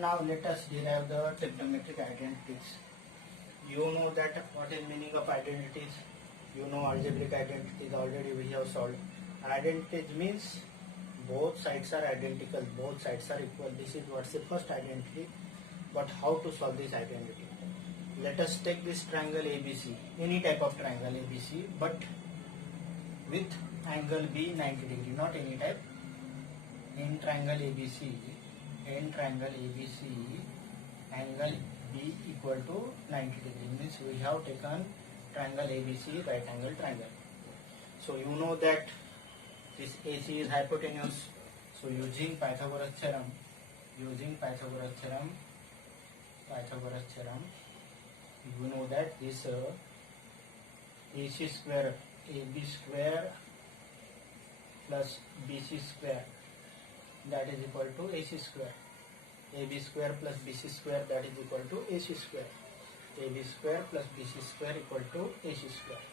Now let us derive the trigonometric identities. You know that what is meaning of identities. You know algebraic identities already we have solved. Identities means both sides are identical, both sides are equal. This is what's the first identity. But how to solve this identity? Let us take this triangle ABC, any type of triangle ABC, but with angle B 90 degree, not any type. In triangle ABC, angle B equal to 90 degree means we have taken triangle ABC right angle triangle. So you know that this AC is hypotenuse. So using Pythagoras theorem, you know that this AC square AB square plus BC square that is equal to AC square. AB square plus BC square that is equal to AC square. AB square plus BC square equal to AC square.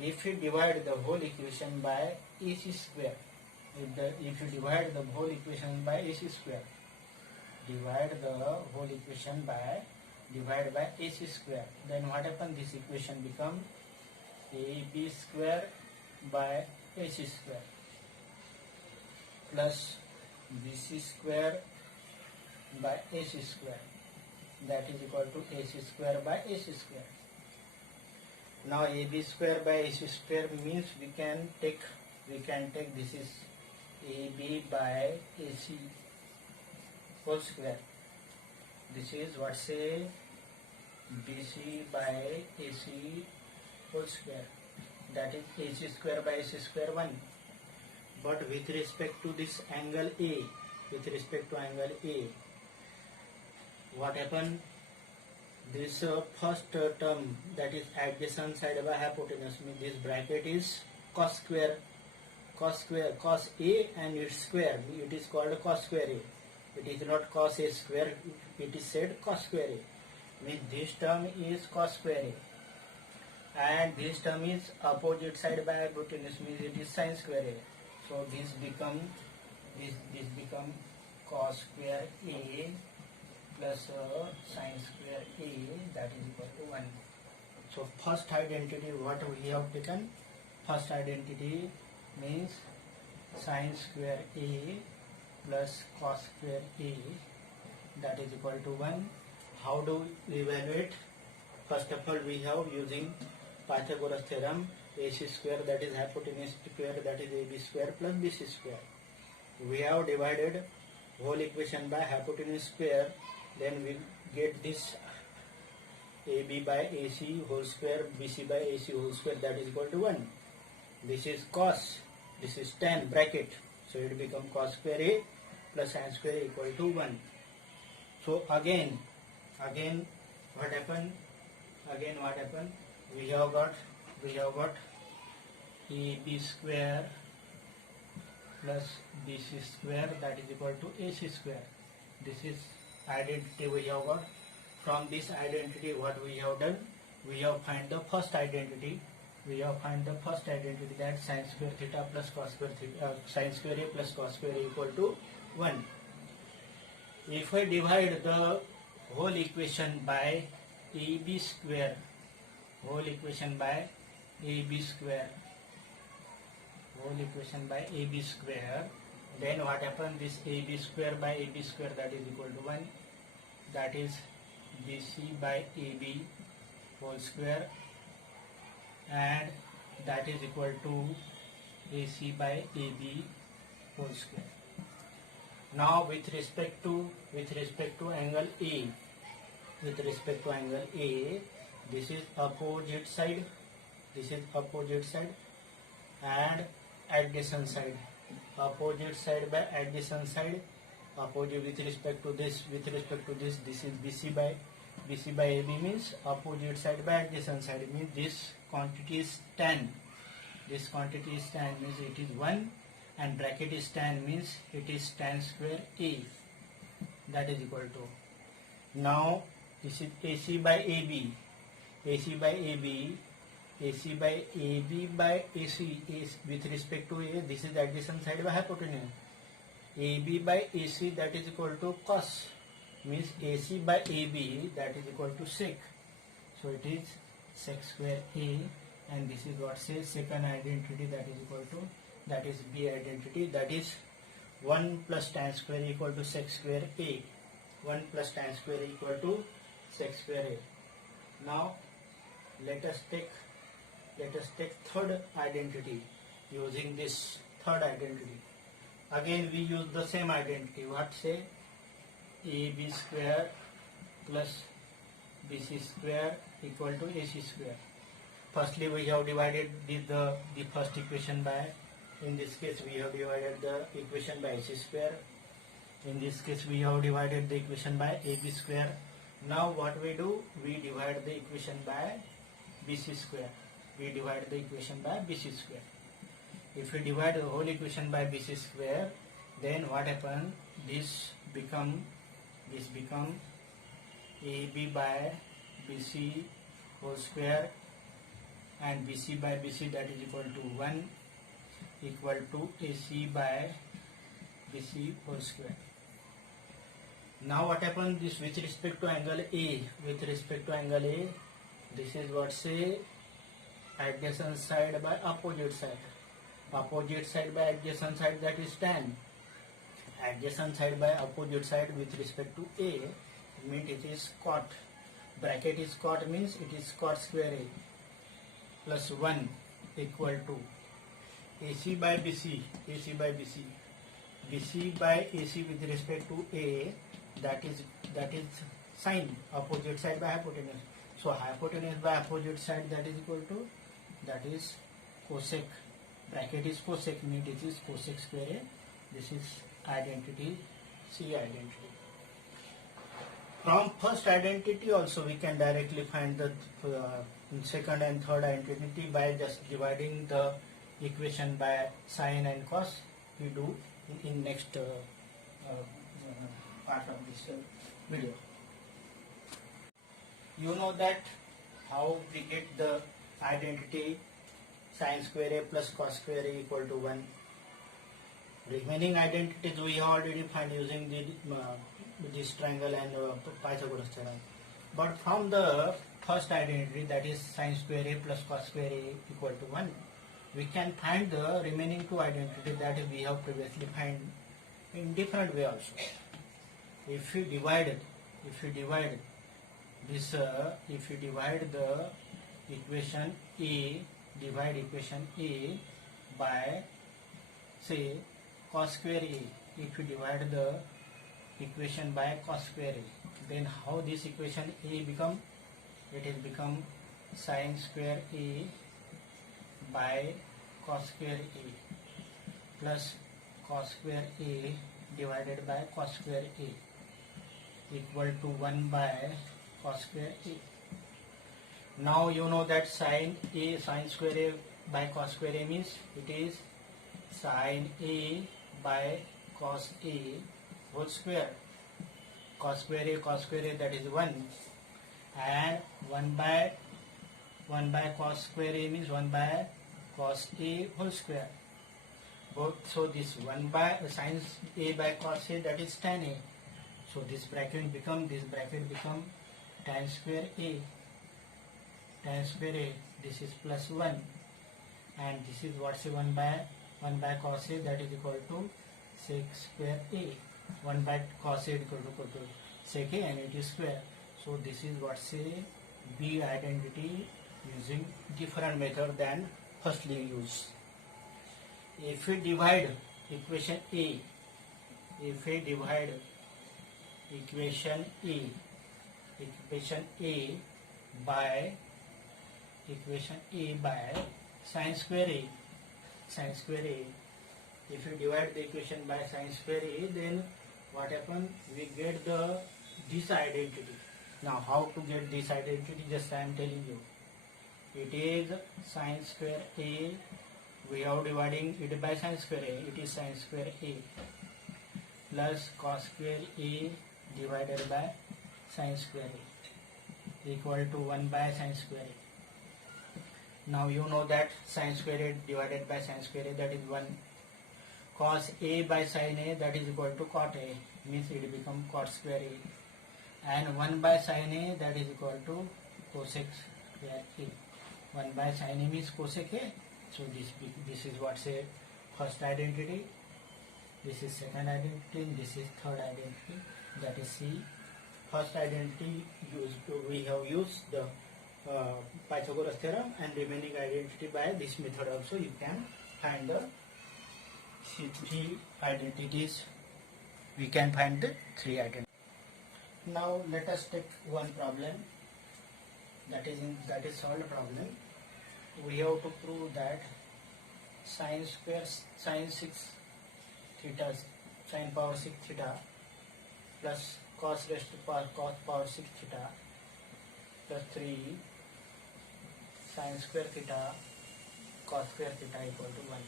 If you divide the whole equation by AC square, if you divide the whole equation by AC square, divide by AC square, then what happens? This equation become AB square by AC square plus BC square by AC square that is equal to AC square by AC square. Now AB square by AC square means we can take this is AB by AC whole square. This is what say BC by AC whole square, that is AC square by AC square 1. But with respect to this angle A, what happened? This first term, that is adjacent side by hypotenuse, means this bracket is cos A and its square, it is called cos square A. It is not cos A square, it is said cos square A. Means this term is cos square A and this term is opposite side by hypotenuse, means it is sin square A. So this become cos square A plus sin square A that is equal to 1. So first identity what we have taken? First identity means sin square A plus cos square A that is equal to 1. How do we evaluate? First of all, we have using Pythagoras theorem, AC square that is hypotenuse square that is AB square plus BC square. We have divided whole equation by hypotenuse square, then we get this AB by AC whole square, BC by AC whole square that is equal to 1. This is cos, this is tan bracket, so it become cos square A plus sin square equal to 1. So again what happened? We have got AB square plus BC square that is equal to AC square. This is identity we have got. From this identity what we have done? We have find the first identity. That sin square theta plus cos square theta, sin square A plus cos square A equal to 1. If I divide the whole equation by AB square, then what happens? This AB square by AB square that is equal to 1, that is BC by AB whole square, and that is equal to AC by AB whole square. Now with respect to angle A, this is opposite side, and adjacent side. Opposite side by adjacent side. Opposite with respect to this, this is BC by AB means opposite side by adjacent side, means this quantity is tan. Means it is 1, and bracket is tan means it is tan square A that is equal to. Now this is AC by AB by AC is with respect to A, this is adjacent side by hypotenuse. AB by AC that is equal to cos means AC by AB, that is equal to sec. So it is sec square A, and this is what says second identity, that is equal to, that is B identity, that is 1 plus tan square equal to sec square A. 1 plus tan square equal to sec square A. Now let us take third identity. Using this third identity, again we use the same identity. What say? AB square plus BC square equal to AC square. Firstly, we have divided the first equation by, in this case we have divided the equation by AC square. In this case we have divided the equation by AB square. Now what we do? We divide the equation by BC square. We divide the equation by BC square. If we divide the whole equation by BC square, then what happens? This become AB by BC whole square, and BC by BC, that is equal to 1, equal to AC by BC whole square. Now what happens? This with respect to angle A, this is what say adjacent side by opposite side. Opposite side by adjacent side, that is tan. Adjacent side by opposite side with respect to A, means it is cot. Bracket is cot, means it is cot square A plus 1 equal to AC by BC, BC by AC with respect to A, that is sine, opposite side by hypotenuse. So hypotenuse by opposite side, that is equal to, that is cosec. Bracket is cosec, means it is cosec square A. This is identity, C identity. From first identity also we can directly find the second and third identity by just dividing the equation by sine and cos. We do in next part of this video. You know that how we get the identity sine square A plus cos square A equal to 1. Remaining identities we have already find using this triangle and Pythagoras theorem. But from the first identity, that is sine square A plus cos square A equal to 1, we can find the remaining two identities that we have previously find in different way also. If we divide the equation A, divide equation A by say cos square A. If we divide the equation by cos square A, then how this equation A become? It will become sine square A by cos square A plus cos square A divided by cos square A equal to 1 by cos square A. Now you know that sine square A by cos square A means it is sine A by cos A whole square. Cos square A, that is 1, and 1 by cos square A means 1 by cos A whole square. So this 1 by sine A by cos A, that is tan A. So this bracket become tan square A. This is plus 1, and this is what's 1 by cos A, that is equal to sec square A. 1 by cos A equal to sec A, and it is square. So this is what say B identity using different method than firstly used. If we divide equation A, by sine square A, if you divide the equation by sine square A, then what happens? We get this identity. Now how to get this identity? Just I am telling you. It is sine square A. We are dividing it by sine square A. It is sine square A plus cos square A divided by sine square A equal to 1 by sine square A. Now you know that sine square A divided by sine square A, that is 1. Cos A by sin A, that is equal to cot A, means it become cot square A. and 1 by sin A, that is equal to cosec square A. 1 by sin A means cosec A. So this is what say first identity, this is second identity, and this is third identity, that is C. First identity we have used the Pythagoras theorem, and remaining identity by this method also you can find the three identities. We can find the three identities. Now let us take one problem, that is solved problem. We have to prove that sin power 6 theta plus cos power 6 theta plus 3 sin square theta cos square theta equal to 1.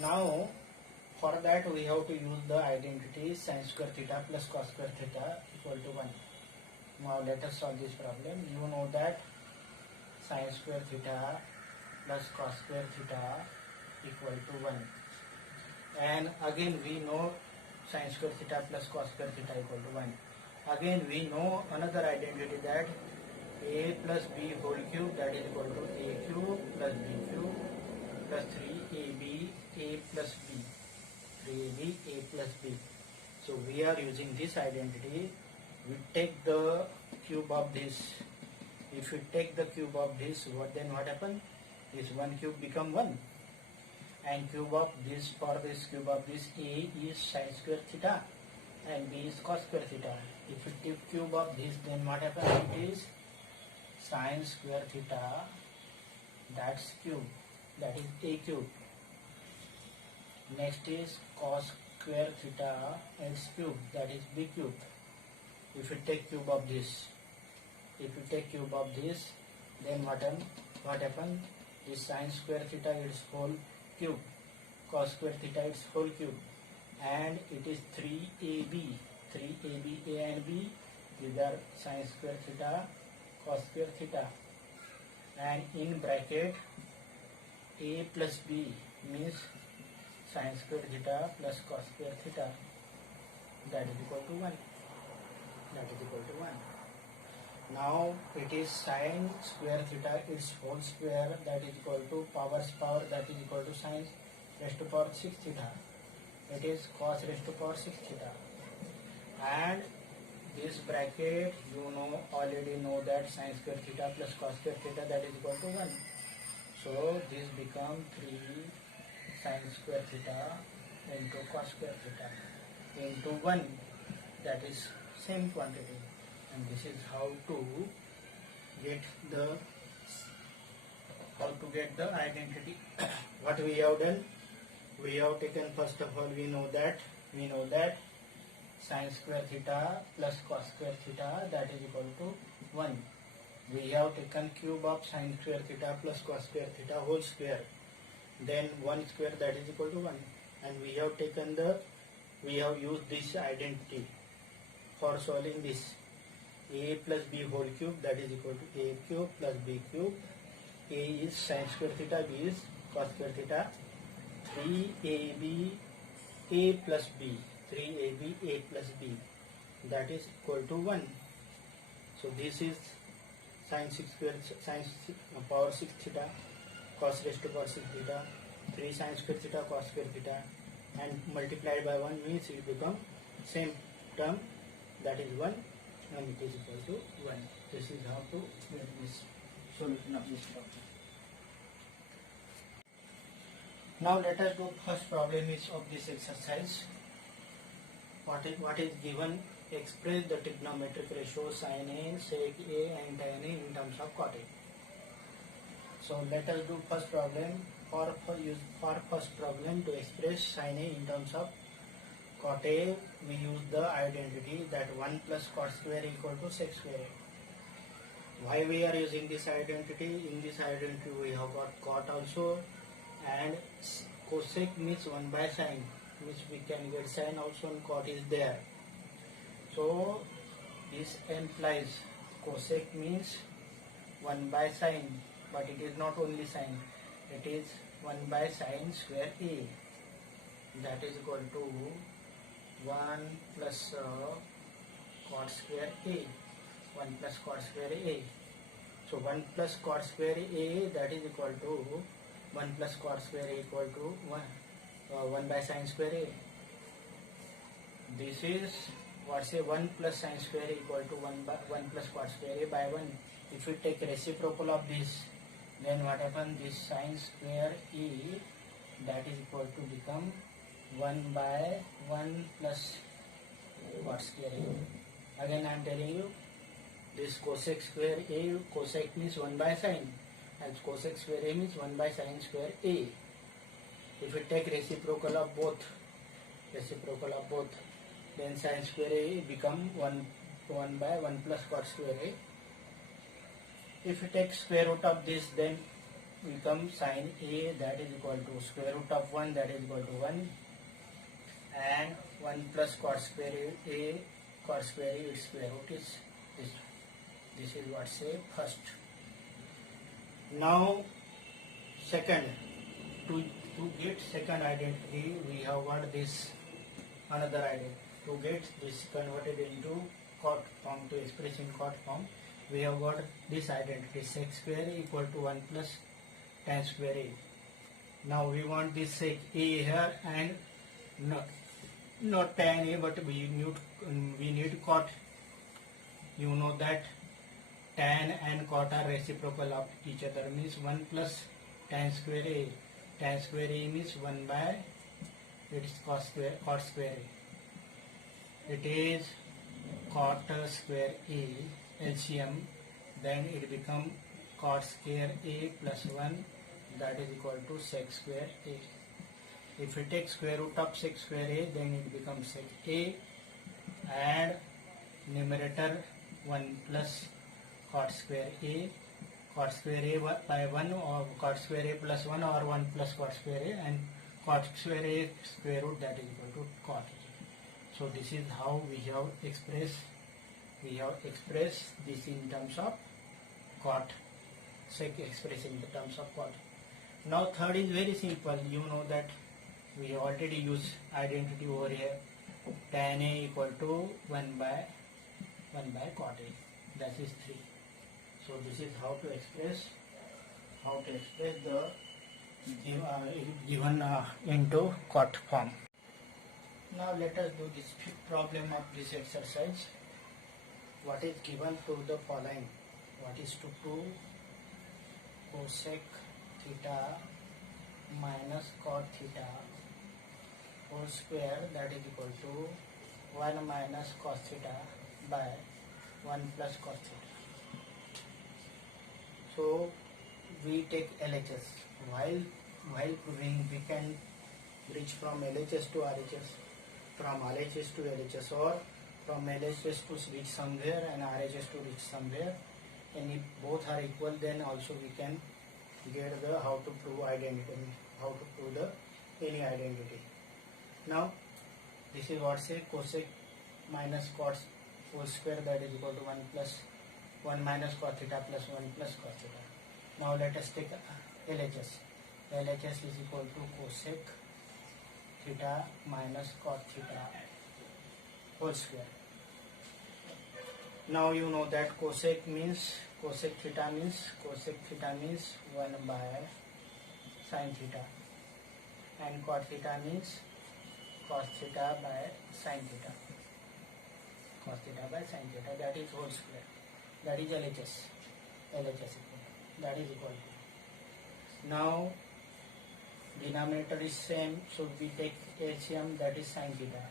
Now for that we have to use the identity sin square theta plus cos square theta equal to 1. Now let us solve this problem. You know that sin square theta plus cos square theta equal to 1. And again we know sin square theta plus cos square theta equal to 1. Again we know another identity, that a plus b whole cube, that is equal to a cube plus b cube plus 3ab a plus b. 3ab a plus b. So we are using this identity. We take the cube of this. If we take the cube of this, then what happen? This 1 cube become 1. And cube of this, for this cube of this, a is sin square theta and b is cos square theta. If we take cube of this, then what happens? It is sin square theta, that's cube, that is a cube. Next is cos square theta, its cube, that is b cube. If we take cube of this, then what happen? This sin square theta its whole cube, cos square theta its whole cube, and it is 3ab, a and b, these are sin square theta, cos square theta, and in bracket a plus b means sin square theta plus cos square theta, that is equal to 1. Now it is sin square theta its whole square, that is equal to power's power, that is equal to sin raised to power 6 theta. It is cos raised to power 6 theta. And this bracket already know that sin square theta plus cos square theta, that is equal to 1. So this become 3 sin square theta into cos square theta into 1, that is same quantity. And this is how to get the identity. What we have done, we have taken, first of all, we know that sin square theta plus cos square theta, that is equal to 1. We have taken cube of sin square theta plus cos square theta whole square, then 1 square, that is equal to 1. And we have used this identity for solving this. A plus b whole cube, that is equal to a cube plus b cube. A is sin square theta, b is cos square theta. 3ab a plus b, 3ab a plus b, that is equal to 1. So this is sin power 6 theta, cos raised to power 6 theta, 3 sin square theta cos square theta, and multiplied by 1 means it become same term, that is 1, and it is equal to 1. This is how to get this solution of this problem. Now let us do first problem of this exercise. What is given? Express the trigonometric ratio sin A, sec A and tan A in terms of cot A. So let us do first problem. For first problem, to express sin A in terms of cot A, we use the identity that 1 plus cot square equal to sec square A. Why we are using this identity? In this identity we have got cot also, and cosec means 1 by sin, which we can get sin also, and cot is there. So this implies cosec means 1 by sin, but it is not only sin, it is 1 by sin square A, that is equal to 1 plus cot square A. 1 plus cot square A. So 1 plus cot square A, that is equal to 1 plus cot square A equal to 1 by sine square A. This is what say 1 plus sine square A equal to 1 plus cot square A by 1. If we take reciprocal of this, then what happens? This sine square A, that is equal to become 1 by 1 plus cot square A. Again I am telling you, this cosec square A, cosec means 1 by sine, and cosec square A means 1 by sine square A. If we take reciprocal of both, then sine square A become 1 by 1 plus cot square A. If we take square root of this, then become sine A, that is equal to square root of 1, that is equal to 1, and 1 plus cot square A, cot square A, its square root is this. This is what say first. Now second, to get second identity, we have got this another identity. To get this converted into cot form, to express in cot form, we have got this identity, sec square A equal to 1 plus tan square A. Now we want this sec A here, and not tan A, but we need cot. You know that tan and cot are reciprocal of each other, means 1 plus tan square A. Tan square A means 1 by its cot square A. It is cot square A LCM, then it become cot square A plus 1, that is equal to sec square A. If we take square root of sec square A, then it becomes sec A, and numerator 1 plus cot square A by 1, or cot square A plus 1, or 1 plus cot square A, and cot square A square root, that is equal to cot A. So this is how we have expressed this in terms of cot, sec expressed in the terms of cot. Now third is very simple. You know that we have already used identity over here, tan A equal to 1 by cot A, that is 3. So this is how to express the given into cot form. Now let us do this fifth problem of this exercise. What is given to the following? What is to 2 cosec theta minus cot theta whole square, that is equal to 1 minus cos theta by 1 plus cos theta. So we take LHS. While proving, we can reach from LHS to RHS, from RHS to LHS, or from LHS to reach somewhere and RHS to reach somewhere. And if both are equal, then also we can get the how to prove identity, how to prove the any identity. Now this is what say cosec minus cot whole square, that is equal to 1 minus cot theta plus 1 plus cos theta. Now let us take LHS. LHS is equal to cosec theta minus cot theta whole square. Now you know that cosec theta means 1 by sin theta, and cot theta means cos theta by sin theta. Cos theta by sin theta, that is whole square. That is LHS. That is equal to. Now denominator is same, so we take LCM, that is sin theta.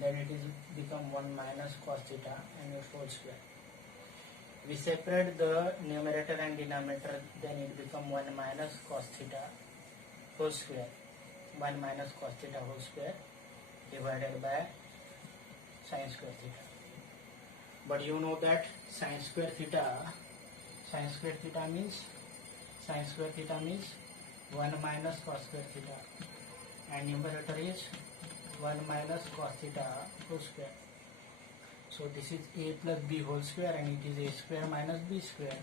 Then it is become 1 minus cos theta and its whole square. We separate the numerator and denominator, then it become 1 minus cos theta whole square. 1 minus cos theta whole square divided by sin square theta. But you know that sin square theta means 1 minus cos square theta, and numerator is 1 minus cos theta whole square. So this is a plus b whole square, and it is a square minus b square.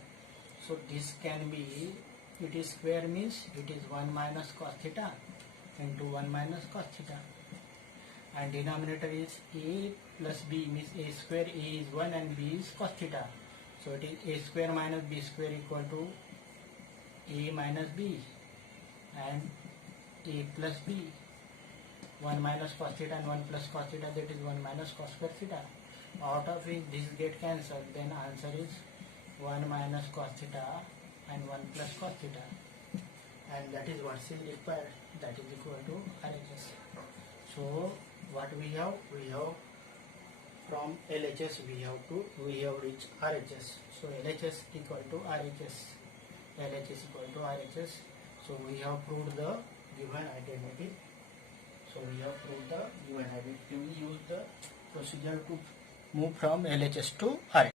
So this can be, it is square means it is 1 minus cos theta into 1 minus cos theta, and denominator is a plus b, means a square, a is 1 and b is cos theta. So it is a square minus b square equal to a minus b, and a plus b, 1 minus cos theta and 1 plus cos theta, that is 1 minus cos square theta. Out of which this get cancelled, then answer is 1 minus cos theta and 1 plus cos theta, and that is what is required, that is equal to RHS. So what we have from LHS we have reached RHS. So LHS equal to RHS, LHS equal to RHS. So we have proved the given identity. So we have proved the given identity. We use the procedure to move from LHS to RHS.